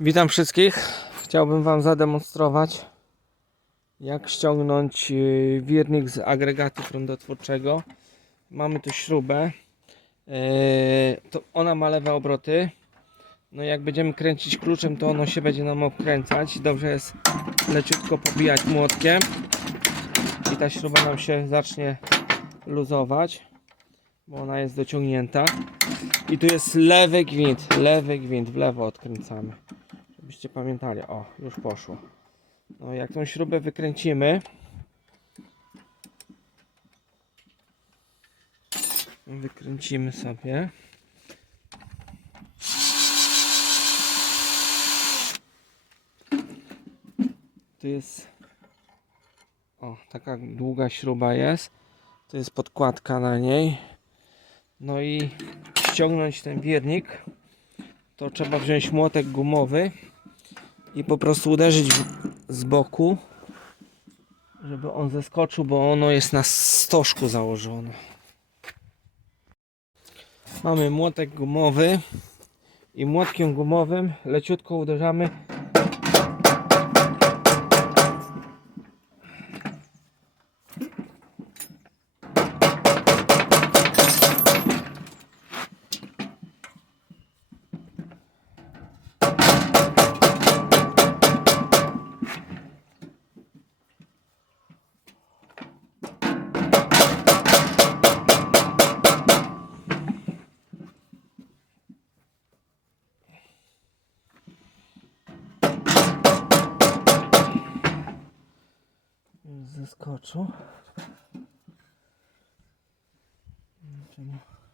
Witam wszystkich. Chciałbym Wam zademonstrować, jak ściągnąć yy, wirnik z agregatu prądotwórczego. Mamy tu śrubę. Yy, To ona ma lewe obroty. No jak będziemy kręcić kluczem, to ono się będzie nam obkręcać. Dobrze jest leciutko pobijać młotkiem i ta śruba nam się zacznie luzować, bo ona jest dociągnięta. I tu jest lewy gwint, lewy gwint, w lewo odkręcamy. Żebyście pamiętali. O, już poszło. No jak tą śrubę wykręcimy. Wykręcimy sobie. Tu jest o, taka długa śruba jest. To jest podkładka na niej. No i ściągnąć ten wiernik to trzeba wziąć młotek gumowy i po prostu uderzyć z boku, żeby on zeskoczył, bo ono jest na stożku założone. Mamy młotek gumowy i młotkiem gumowym leciutko uderzamy Czemu? O!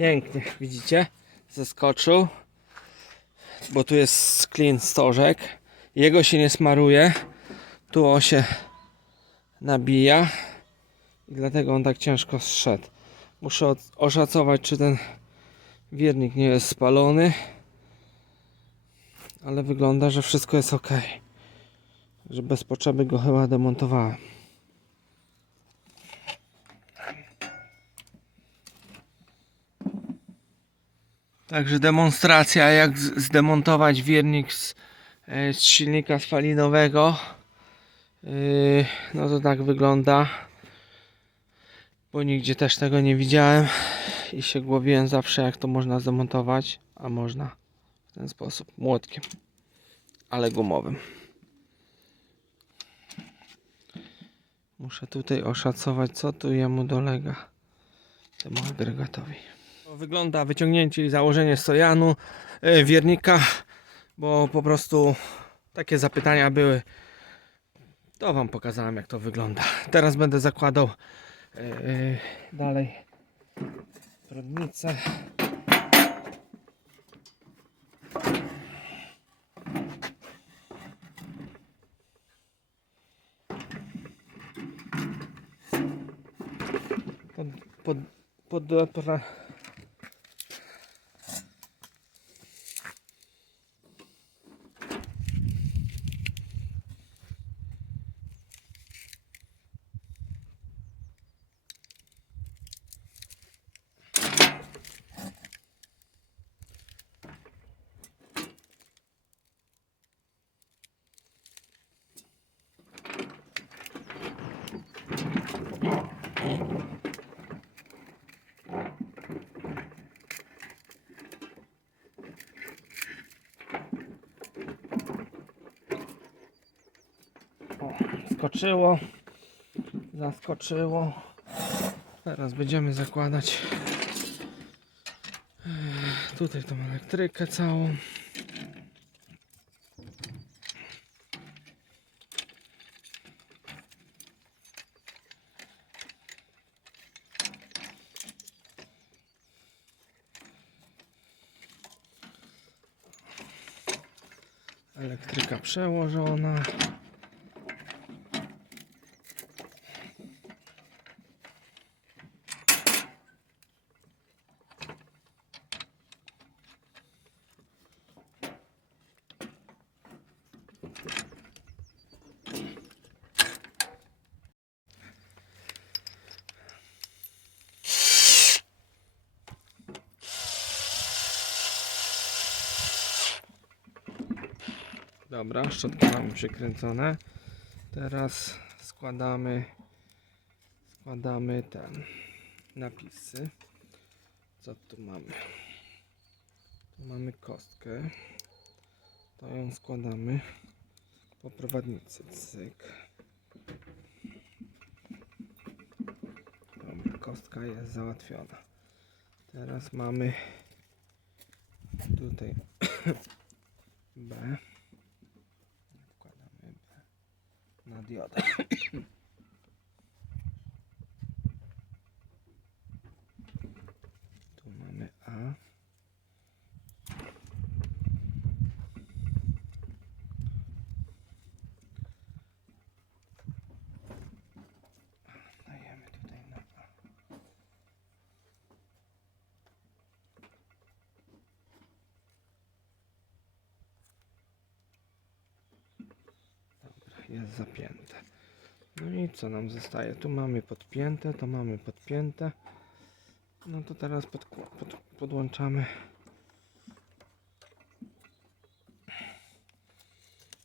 Pięknie, widzicie? Zeskoczył. Bo tu jest klin stożek. Jego się nie smaruje. Tu on się nabija. I dlatego on tak ciężko zszedł. Muszę oszacować, czy ten wiernik nie jest spalony. Ale wygląda, że wszystko jest ok. Że bez potrzeby go chyba demontowałem. Także demonstracja jak zdemontować wiernik z, e, z silnika spalinowego. Yy, No to tak wygląda. Bo nigdzie też tego nie widziałem i się głowiłem zawsze jak to można zdemontować, a można w ten sposób młotkiem, ale gumowym. Muszę tutaj oszacować co tu jemu dolega temu agregatowi. Wygląda wyciągnięcie i założenie stojanu, e, wiernika, bo po prostu takie zapytania były. To Wam pokazałem jak to wygląda. Teraz będę zakładał e, dalej prądnicę. Pod, pod, pod, pod, zaskoczyło. Zaskoczyło. Teraz będziemy zakładać e, tutaj tą elektrykę całą. elektryka przełożona Dobra, szczotki mamy przykręcone. Teraz składamy składamy ten napisy. Co tu mamy? Tu mamy kostkę. To ją składamy po prowadnicy. Cyk. Dobra, kostka jest załatwiona. Teraz mamy tutaj B. Wkładamy B na diodę. Tu mamy A. Dajemy tutaj na A. Dobra, jest zapięte. No i co nam zostaje? Tu mamy podpięte, to mamy podpięte. No to teraz pod, pod, podłączamy.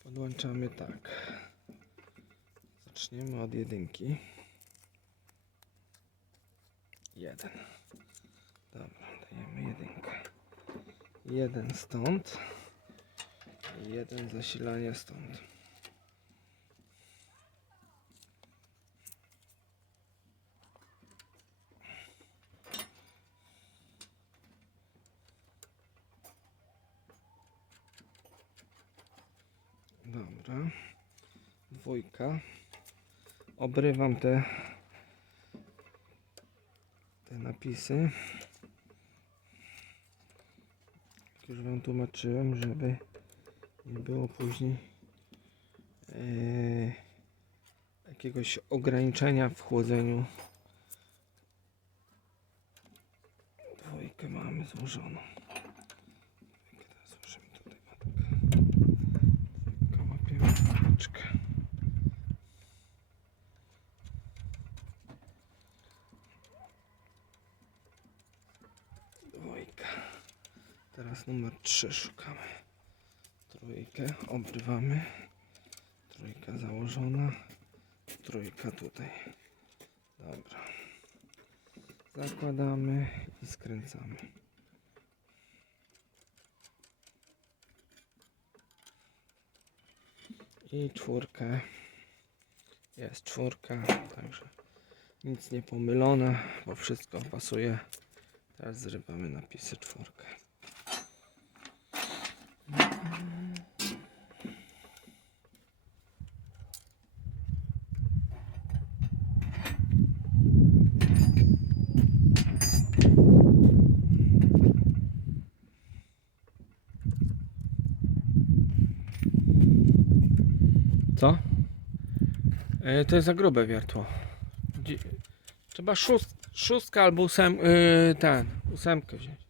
Podłączamy tak. Zaczniemy od jedynki. Jeden. Dobra, dajemy jedynkę. Jeden stąd. Jeden zasilanie stąd. Dobra. Dwójka. Obrywam te te napisy. Już wam tłumaczyłem, żeby nie było później e, jakiegoś ograniczenia w chłodzeniu. Dwójkę mamy złożoną. Dwójkę teraz złożymy tutaj. o. Dwójkę łapiemy dwójeczkę. Dwójka. Teraz numer 3 szukamy. Trójkę obrywamy. Trójka założona. Trójka tutaj. Dobra. Zakładamy i skręcamy. I czwórkę. Jest czwórka, także nic nie pomylone, bo wszystko pasuje. Teraz zrywamy napisy czwórkę. Co? E, to jest za grube wiertło. Trzeba szóst, szóstka albo ósem, yy, ten, ósemkę wziąć.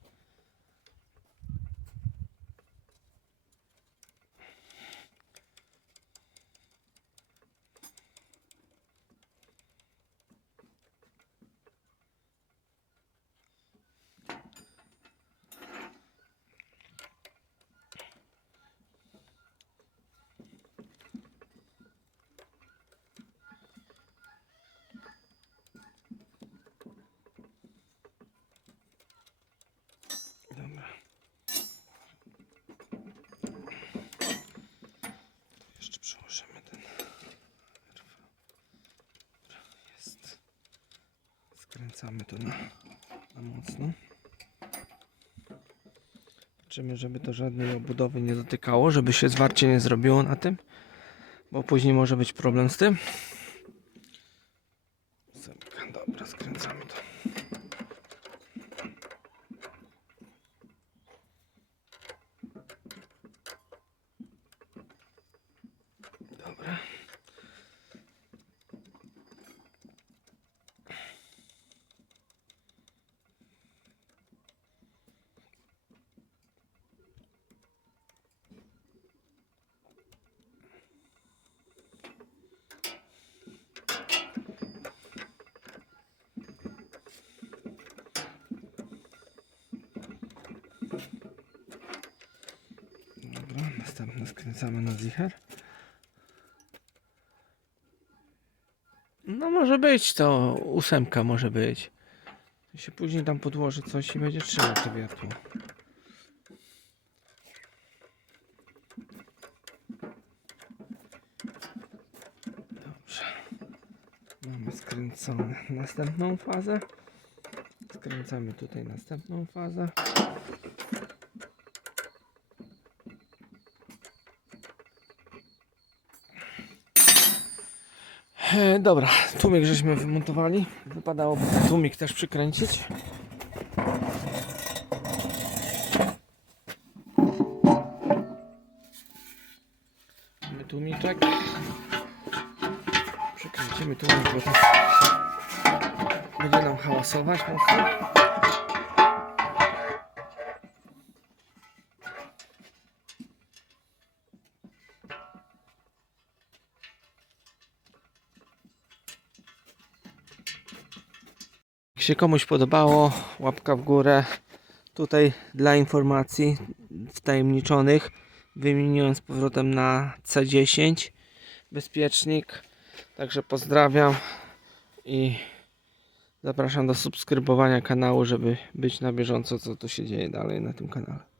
Jeszcze przełożymy ten jest. Skręcamy to na, na mocno. Patrzymy, żeby to żadnej obudowy nie dotykało, żeby się zwarcie nie zrobiło na tym, bo później może być problem z tym. Ósemka. Dobra, skręcamy to. Dobra. Dobra, następne skręcamy na zicher. No może być to, ósemka może być. To się później tam podłoży coś i będzie trzymać to wiertło. Dobrze. Mamy skręcone następną fazę. Skręcamy tutaj następną fazę. E, dobra, tłumik żeśmy wymontowali. Wypadałoby tłumik też przykręcić. Mamy tłumiczek. Przykręcimy tłumik, bo to będzie nam hałasować mocno. Się komuś podobało, łapka w górę. Tutaj dla informacji wtajemniczonych wymieniłem z powrotem na C10 bezpiecznik. Także pozdrawiam i zapraszam do subskrybowania kanału, żeby być na bieżąco co tu się dzieje dalej na tym kanale.